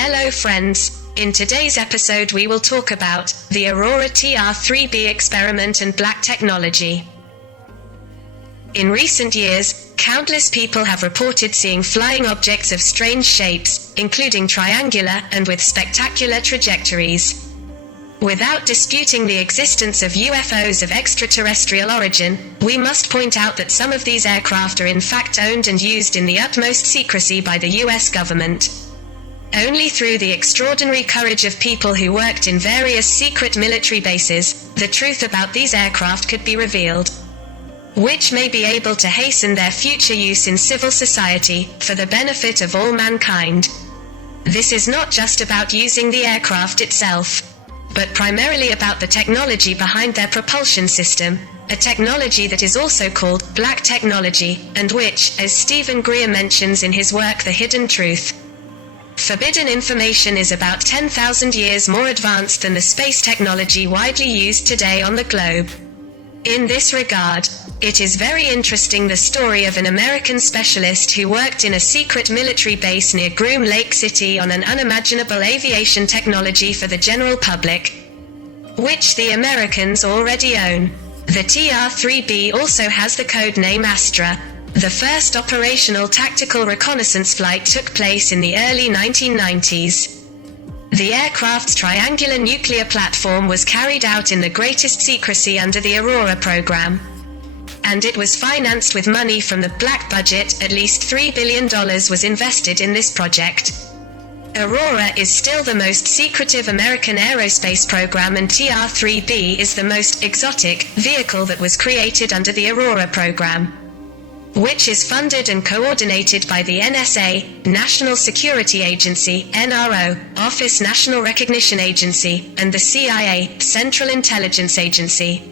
Hello friends, in today's episode we will talk about the Aurora TR-3B experiment and black technology. In recent years, countless people have reported seeing flying objects of strange shapes, including triangular and with spectacular trajectories. Without disputing the existence of UFOs of extraterrestrial origin, we must point out that some of these aircraft are in fact owned and used in the utmost secrecy by the US government. Only through the extraordinary courage of people who worked in various secret military bases, the truth about these aircraft could be revealed, which may be able to hasten their future use in civil society, for the benefit of all mankind. This is not just about using the aircraft itself, but primarily about the technology behind their propulsion system, a technology that is also called black technology, and which, as Steven Greer mentions in his work The Hidden Truth, forbidden information is about 10,000 years more advanced than the space technology widely used today on the globe. In this regard, it is very interesting the story of an American specialist who worked in a secret military base near Groom Lake City on an unimaginable aviation technology for the general public, which the Americans already own. The TR-3B also has the code name ASTRA. The first operational tactical reconnaissance flight took place in the early 1990s. The aircraft's triangular nuclear platform was carried out in the greatest secrecy under the Aurora program, and it was financed with money from the black budget. At least $3 billion was invested in this project. Aurora is still the most secretive American aerospace program, and TR-3B is the most exotic vehicle that was created under the Aurora program, which is funded and coordinated by the NSA, National Security Agency, NRO, Office National Recognition Agency, and the CIA, Central Intelligence Agency.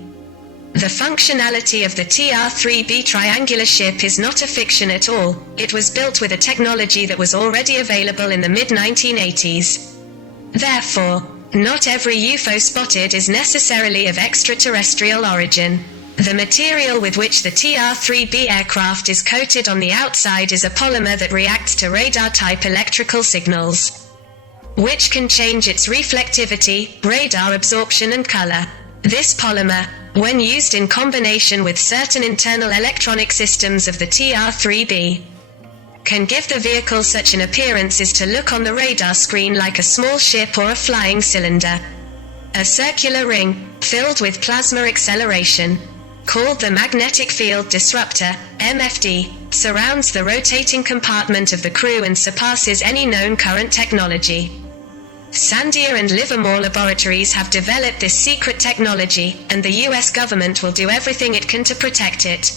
The functionality of the TR-3B triangular ship is not a fiction at all. It was built with a technology that was already available in the mid-1980s. Therefore, not every UFO spotted is necessarily of extraterrestrial origin. The material with which the TR-3B aircraft is coated on the outside is a polymer that reacts to radar-type electrical signals, which can change its reflectivity, radar absorption and color. This polymer, when used in combination with certain internal electronic systems of the TR-3B, can give the vehicle such an appearance as to look on the radar screen like a small ship or a flying cylinder. A circular ring, filled with plasma acceleration, called the magnetic field disruptor, MFD, surrounds the rotating compartment of the crew and surpasses any known current technology. Sandia and Livermore laboratories have developed this secret technology, and the US government will do everything it can to protect it.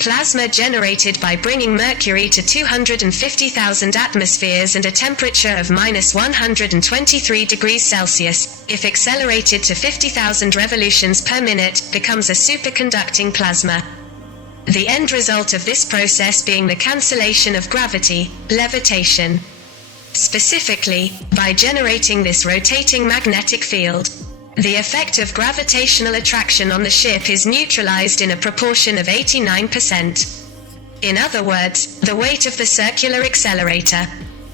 Plasma generated by bringing mercury to 250,000 atmospheres and a temperature of -123 degrees Celsius, if accelerated to 50,000 revolutions per minute, becomes a superconducting plasma. The end result of this process being the cancellation of gravity, levitation. Specifically, by generating this rotating magnetic field, the effect of gravitational attraction on the ship is neutralized in a proportion of 89%. In other words, the weight of the circular accelerator,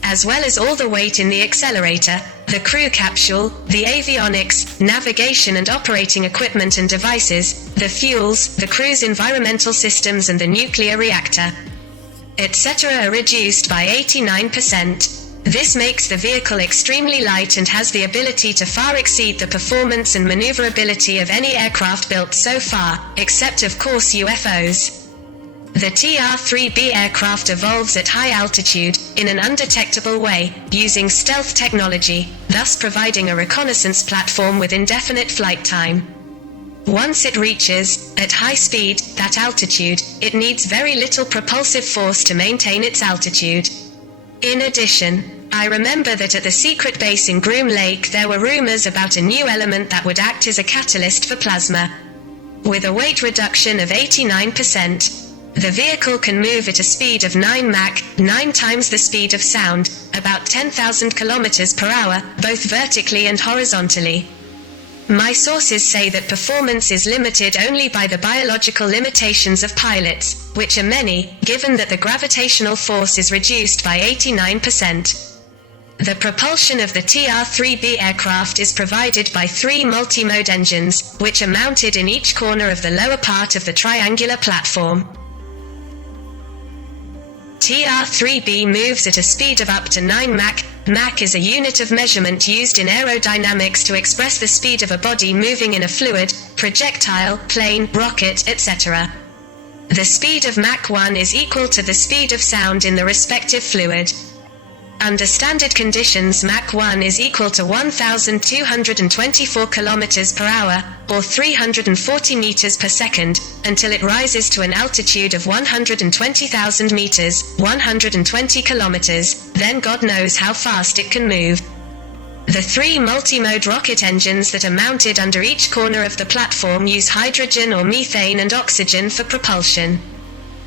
as well as all the weight in the accelerator, the crew capsule, the avionics, navigation and operating equipment and devices, the fuels, the crew's environmental systems and the nuclear reactor, etc. are reduced by 89%. This makes the vehicle extremely light and has the ability to far exceed the performance and maneuverability of any aircraft built so far, except of course UFOs. The TR-3B aircraft evolves at high altitude, in an undetectable way, using stealth technology, thus providing a reconnaissance platform with indefinite flight time. Once it reaches, at high speed, that altitude, it needs very little propulsive force to maintain its altitude. In addition, I remember that at the secret base in Groom Lake there were rumors about a new element that would act as a catalyst for plasma. With a weight reduction of 89%, the vehicle can move at a speed of 9 Mach, 9 times the speed of sound, about 10,000 km per hour, both vertically and horizontally. My sources say that performance is limited only by the biological limitations of pilots, which are many, given that the gravitational force is reduced by 89%. The propulsion of the TR-3B aircraft is provided by 3 multi-mode engines, which are mounted in each corner of the lower part of the triangular platform. TR-3B moves at a speed of up to 9 Mach. Mach is a unit of measurement used in aerodynamics to express the speed of a body moving in a fluid, projectile, plane, rocket, etc. The speed of Mach 1 is equal to the speed of sound in the respective fluid. Under standard conditions, Mach 1 is equal to 1,224 km per hour, or 340 meters per second, until it rises to an altitude of 120,000 meters, 120 kilometers, then God knows how fast it can move. The 3 multi-mode rocket engines that are mounted under each corner of the platform use hydrogen or methane and oxygen for propulsion.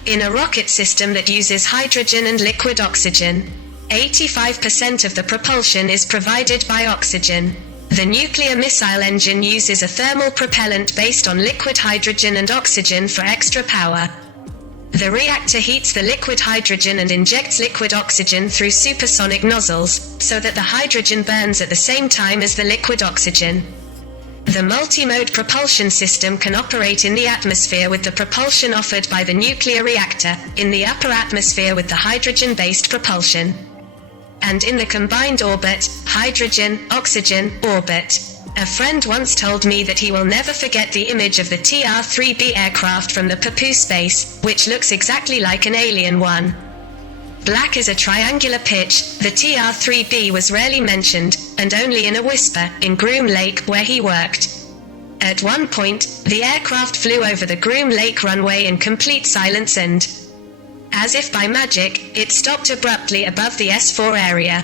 In a rocket system that uses hydrogen and liquid oxygen, 85% of the propulsion is provided by oxygen. The nuclear missile engine uses a thermal propellant based on liquid hydrogen and oxygen for extra power. The reactor heats the liquid hydrogen and injects liquid oxygen through supersonic nozzles, so that the hydrogen burns at the same time as the liquid oxygen. The multi-mode propulsion system can operate in the atmosphere with the propulsion offered by the nuclear reactor, in the upper atmosphere with the hydrogen-based propulsion, and in the combined orbit, hydrogen-oxygen orbit. A friend once told me that he will never forget the image of the TR-3B aircraft from the Papu space, which looks exactly like an alien one. Black is a triangular pitch. The TR-3B was rarely mentioned, and only in a whisper, in Groom Lake where he worked. At one point, the aircraft flew over the Groom Lake runway in complete silence and, as if by magic, it stopped abruptly above the S4 area.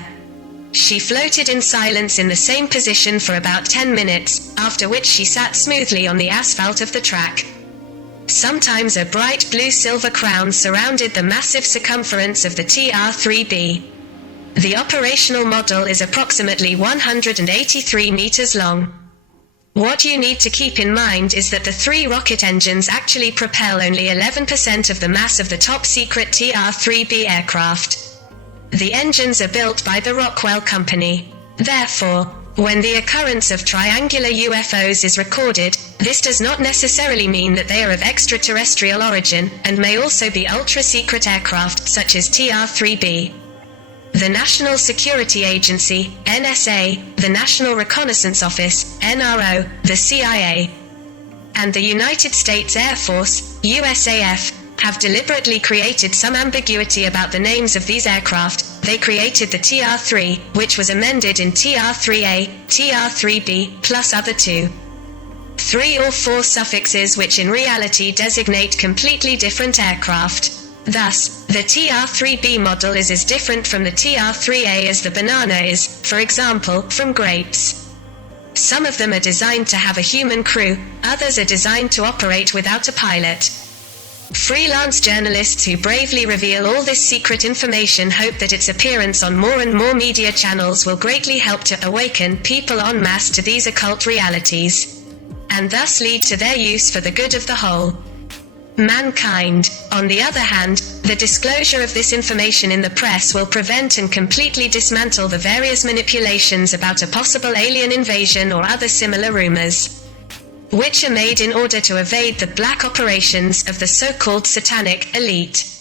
She floated in silence in the same position for about 10 minutes, after which she sat smoothly on the asphalt of the track. Sometimes a bright blue-silver crown surrounded the massive circumference of the TR-3B. The operational model is approximately 183 meters long. What you need to keep in mind is that the 3 rocket engines actually propel only 11% of the mass of the top-secret TR-3B aircraft. The engines are built by the Rockwell Company. Therefore, when the occurrence of triangular UFOs is recorded, this does not necessarily mean that they are of extraterrestrial origin, and may also be ultra-secret aircraft, such as TR-3B. The National Security Agency, NSA, the National Reconnaissance Office, NRO, the CIA, and the United States Air Force, USAF, have deliberately created some ambiguity about the names of these aircraft. They created the TR-3, which was amended in TR-3A, TR-3B, plus other 2, 3 or 4 suffixes which in reality designate completely different aircraft. Thus, the TR-3B model is as different from the TR-3A as the banana is, for example, from grapes. Some of them are designed to have a human crew, others are designed to operate without a pilot. Freelance journalists who bravely reveal all this secret information hope that its appearance on more and more media channels will greatly help to awaken people en masse to these occult realities, and thus lead to their use for the good of the whole mankind. On the other hand, the disclosure of this information in the press will prevent and completely dismantle the various manipulations about a possible alien invasion or other similar rumors, which are made in order to evade the black operations of the so-called satanic elite.